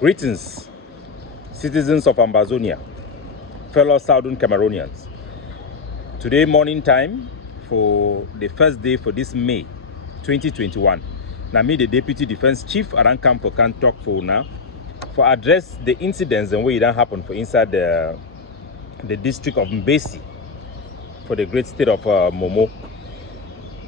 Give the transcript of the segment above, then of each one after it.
Greetings, citizens of Ambazonia, fellow Southern Cameroonians. Today morning time for the first day for this May 2021. Now me, the Deputy Defense Chief, around camp for can talk for now for address the incidents and way it happen for inside the district of Bessi for the great state of Momo.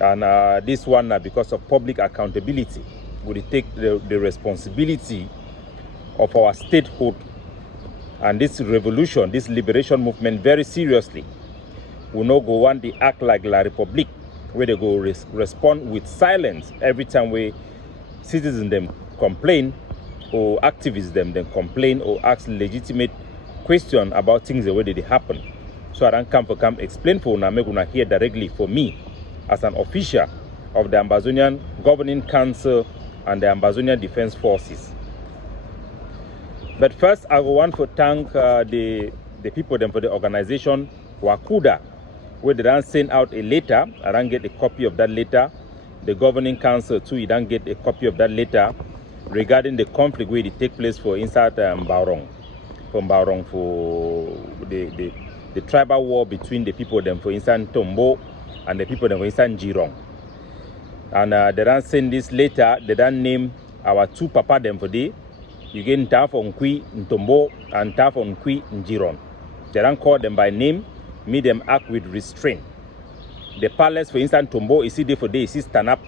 And this one because of public accountability, we take the responsibility of our statehood and this revolution, this liberation movement very seriously. We no go want to act like La Republique, where they go respond with silence every time we citizens them complain or activists them complain or ask legitimate question about things the way they happen. So I don't come explain for una, make una hear directly for me as an official of the Ambazonian Governing Council and the Ambazonia Defense Forces. But first, I want to thank the people them for the organization WACUDA, where they don't send out a letter. I don't get a copy of that letter. The Governing Council too, you don't get a copy of that letter regarding the conflict where it take place for inside Mbawrong, for the tribal war between the people them for inside Ntumbaw and the people them for inside Njirong. And they don't send this letter. They don't name our two papa them for the. You get Ntumbaw and Njirong. They don't call them by name, make them act with restraint. The palace, for instance, Ntumbaw is there for day, is stand up.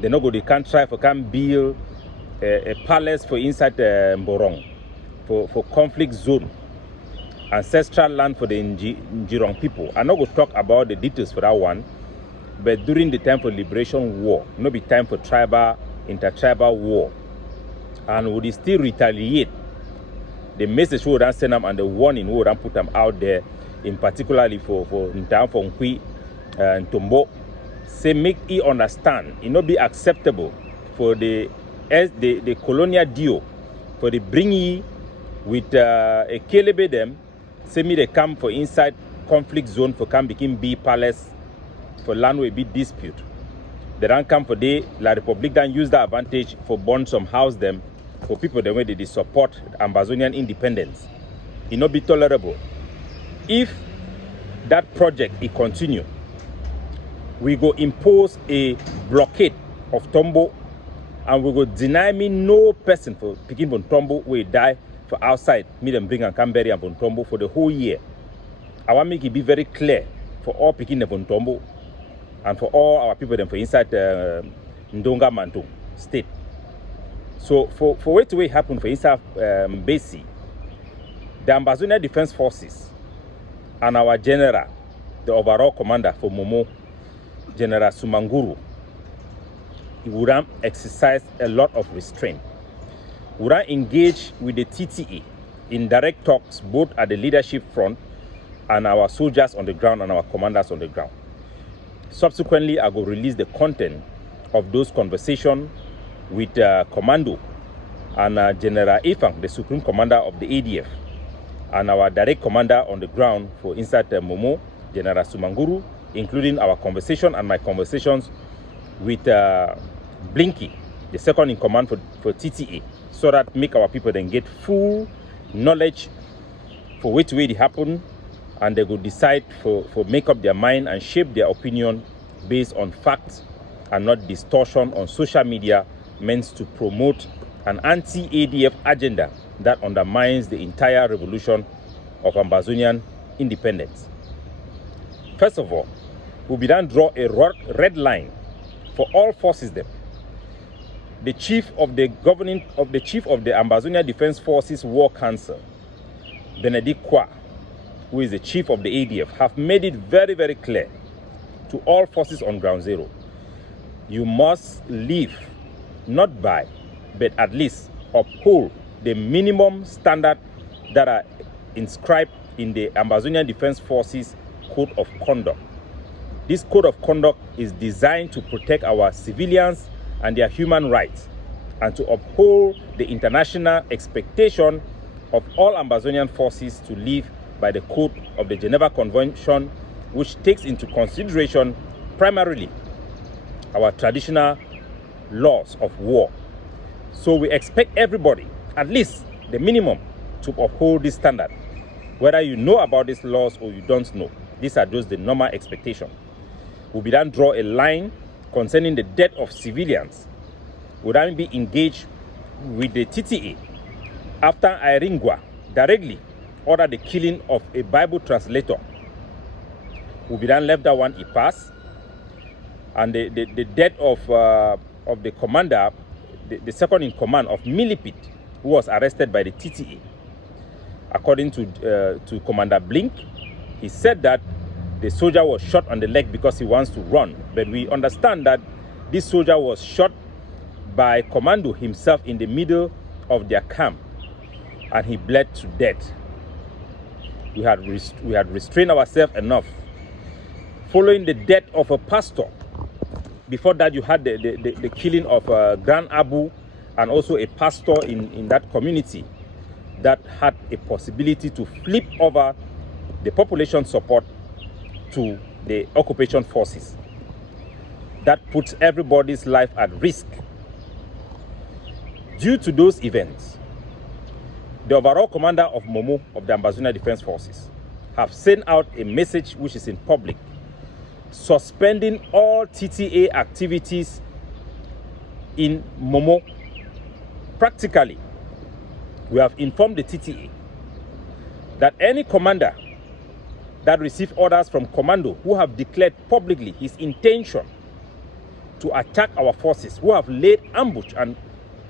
They no go, they can't try for can build a palace for inside Mbawrong for conflict zone, ancestral land for the Njirong people. I'm not going to talk about the details for that one, but during the time for liberation war, no be time for tribal, intertribal war. And would still retaliate the message we would send them and the warning we would put them out there, in particularly for Ntumbaw, say make he understand it not be acceptable for the colonial deal for the bring ye with a kelebe them, say me they come for inside conflict zone for can become be palace for land will be dispute. They don't come for the La Republique don't use that advantage for burn some house them for people the way they support Ambazonian independence. It not be tolerable. If that project it continue, we go impose a blockade of Ntumbaw and we go deny me no person for picking from Ntumbaw will die for outside, me them bring and come bury and from Ntumbaw for the whole year. I want to make it be very clear for all picking them from Ntumbaw and for all our people them for inside Ndonga state. So for what to happen for inside Bessi, the Ambazonia Defense Forces and our general, the overall commander for Momo, General Sumanguru, he would exercise a lot of restraint. We would engage with the TTA in direct talks both at the leadership front and our soldiers on the ground and our commanders on the ground. Subsequently, I will release the content of those conversations with commando and General Ifang, the Supreme Commander of the ADF, and our direct commander on the ground for inside Momo, General Sumanguru, including our conversation and my conversations with Blinky, the second in command for TTA, so that make our people then get full knowledge for which way it happen, and they will decide for make up their mind and shape their opinion based on facts and not distortion on social media meant to promote an anti-ADF agenda that undermines the entire revolution of Ambazonian independence. First of all, we will then draw a red line for all forces them. The chief of the Ambazonia Defense Forces War Council, Benedict Kwa, who is the chief of the ADF, have made it very, very clear to all forces on ground zero. You must live not by, but at least uphold the minimum standard that are inscribed in the Ambazonia Defense Forces Code of Conduct. This Code of Conduct is designed to protect our civilians and their human rights and to uphold the international expectation of all Ambazonian forces to live by the Code of the Geneva Convention, which takes into consideration primarily our traditional laws of war. So we expect everybody at least the minimum to uphold this standard. Whether you know about these laws or you don't know, these are just the normal expectation. We then draw a line concerning the death of civilians. We then be engaged with the TTA after Iringwa directly ordered the killing of a Bible translator. We be then left that one it pass, and the death of the commander, the second in command of Millipede, who was arrested by the TTA. According to Commander Blink, he said that the soldier was shot on the leg because he wants to run. But we understand that this soldier was shot by commando himself in the middle of their camp, and he bled to death. We had restrained ourselves enough. Following the death of a pastor, before that you had the killing of Grand Abu and also a pastor in that community that had a possibility to flip over the population support to the occupation forces. That puts everybody's life at risk. Due to those events, the overall commander of Momo of the Ambazonia Defense Forces have sent out a message which is in public, suspending all TTA activities in Momo. Practically, we have informed the TTA that any commander that receives orders from commando who have declared publicly his intention to attack our forces, who have laid ambush and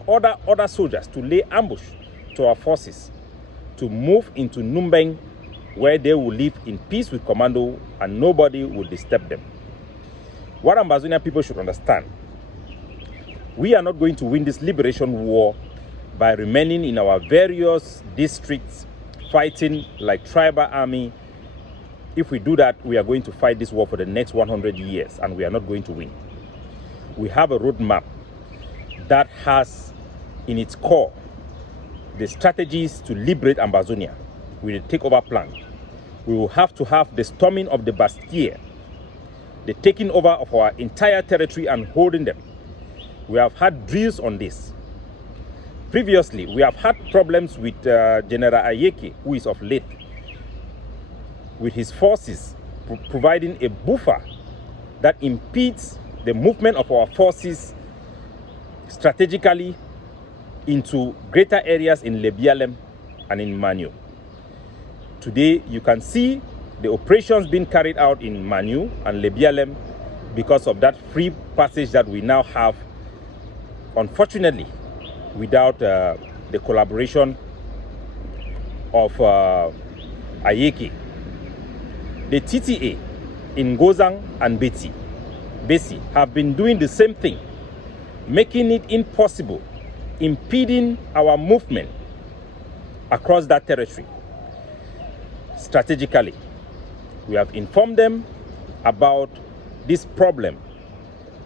order other soldiers to lay ambush to our forces, to move into Numbeng, where they will live in peace with commando and nobody will disturb them. What Ambazonia people should understand, we are not going to win this liberation war by remaining in our various districts fighting like tribal army. If we do that, we are going to fight this war for the next 100 years and we are not going to win. We have a roadmap that has in its core the strategies to liberate Ambazonia with a takeover plan. We will have to have the storming of the Bastille, the taking over of our entire territory and holding them. We have had drills on this. Previously, we have had problems with General Ayeke, who is of late, with his forces providing a buffer that impedes the movement of our forces strategically into greater areas in Lebialem and in Manu. Today, you can see the operations being carried out in Manu and Lebialem because of that free passage that we now have, unfortunately, without the collaboration of Ayeke. The TTA in Gozang and Bessi have been doing the same thing, making it impossible, impeding our movement across that territory. Strategically, we have informed them about this problem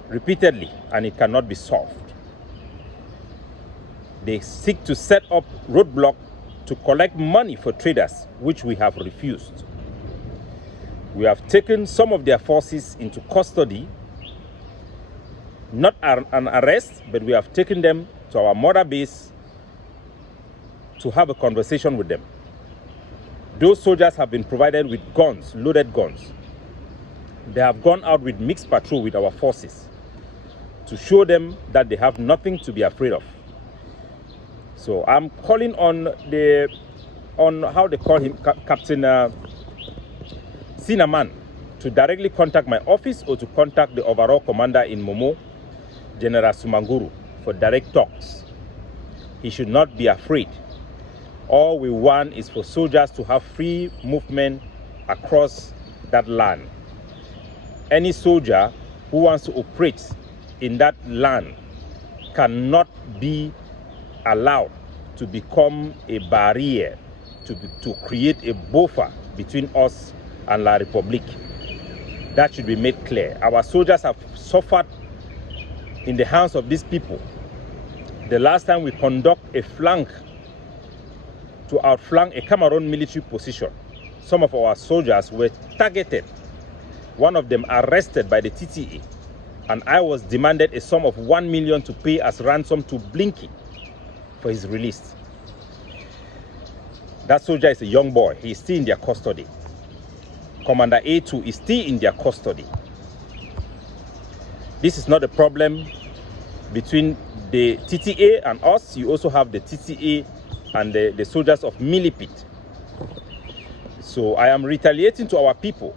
repeatedly and it cannot be solved. They seek to set up roadblocks to collect money for traders, which we have refused. We have taken some of their forces into custody, not an arrest, but we have taken them to our mother base to have a conversation with them. Those soldiers have been provided with guns, loaded guns. They have gone out with mixed patrol with our forces to show them that they have nothing to be afraid of. So I'm calling on how they call him, Captain Sinaman, to directly contact my office or to contact the overall commander in Momo, General Sumanguru, for direct talks. He should not be afraid. All we want is for soldiers to have free movement across that land. Any soldier who wants to operate in that land cannot be allowed to become a barrier, to create a buffer between us and La Republique. That should be made clear. Our soldiers have suffered in the hands of these people. The last time we conduct a flank to outflank a Cameroun military position, some of our soldiers were targeted, one of them arrested by the TTA, and I was demanded a sum of 1 million to pay as ransom to Blinky for his release. That soldier is a young boy. He is still in their custody. Commander A2 is still in their custody. This is not a problem between the TTA and us. You also have the TTA and the soldiers of Millipit. So I am retaliating to our people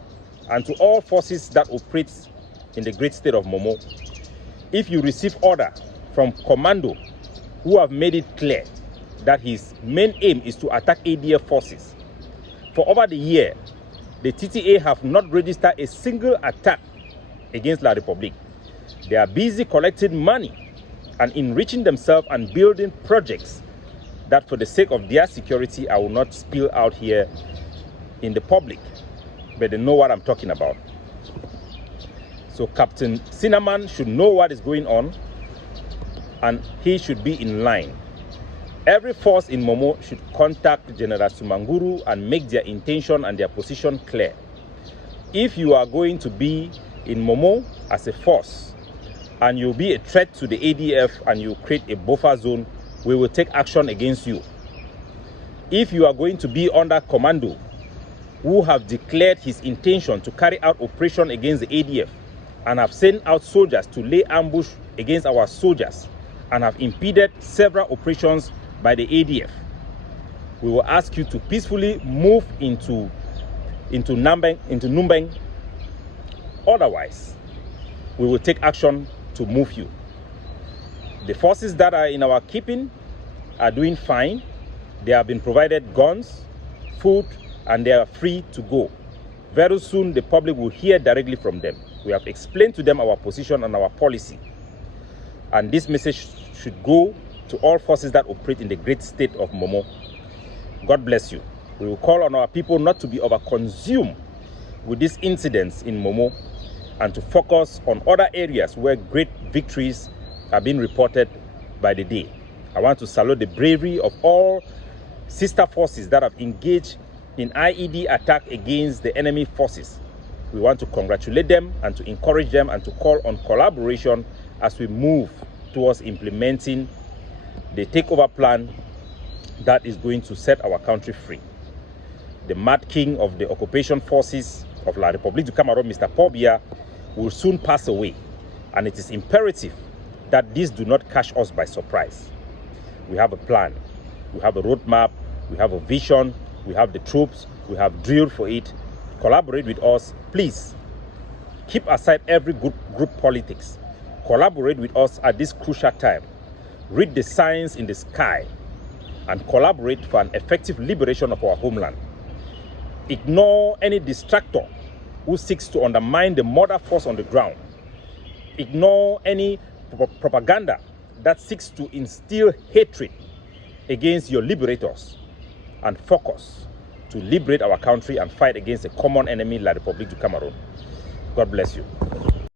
and to all forces that operate in the great state of Momo. If you receive order from commando who have made it clear that his main aim is to attack ADF forces, for over the year, the TTA have not registered a single attack against La Republique. They are busy collecting money and enriching themselves and building projects that, for the sake of their security, I will not spill out here in the public, but they know what I'm talking about. So Captain Cinnamon should know what is going on, and he should be in line. Every force in Momo should contact General Sumanguru and make their intention and their position clear. If you are going to be in Momo as a force and you'll be a threat to the ADF and you create a buffer zone, we will take action against you. If you are going to be under commando who have declared his intention to carry out operation against the ADF and have sent out soldiers to lay ambush against our soldiers and have impeded several operations by the ADF, we will ask you to peacefully move into Numbeng. Otherwise, we will take action to move you. The forces that are in our keeping are doing fine. They have been provided guns, food, and they are free to go. Very soon, the public will hear directly from them. We have explained to them our position and our policy. And this message should go to all forces that operate in the great state of Momo. God bless you. We will call on our people not to be overconsumed with these incidents in Momo and to focus on other areas where great victories are being reported by the day. I want to salute the bravery of all sister forces that have engaged in IED attack against the enemy forces. We want to congratulate them and to encourage them and to call on collaboration as we move towards implementing the takeover plan that is going to set our country free. The mad king of the occupation forces of La République du Cameroun, Mr. Paul Biya, will soon pass away, and it is imperative that this do not catch us by surprise. We have a plan, we have a roadmap, we have a vision, we have the troops, we have drilled for it. Collaborate with us, please. Keep aside every group politics. Collaborate with us at this crucial time. Read the signs in the sky and collaborate for an effective liberation of our homeland. Ignore any distractor who seeks to undermine the mother force on the ground. Ignore any propaganda that seeks to instill hatred against your liberators, and focus to liberate our country and fight against a common enemy, La République du Cameroun. God bless you.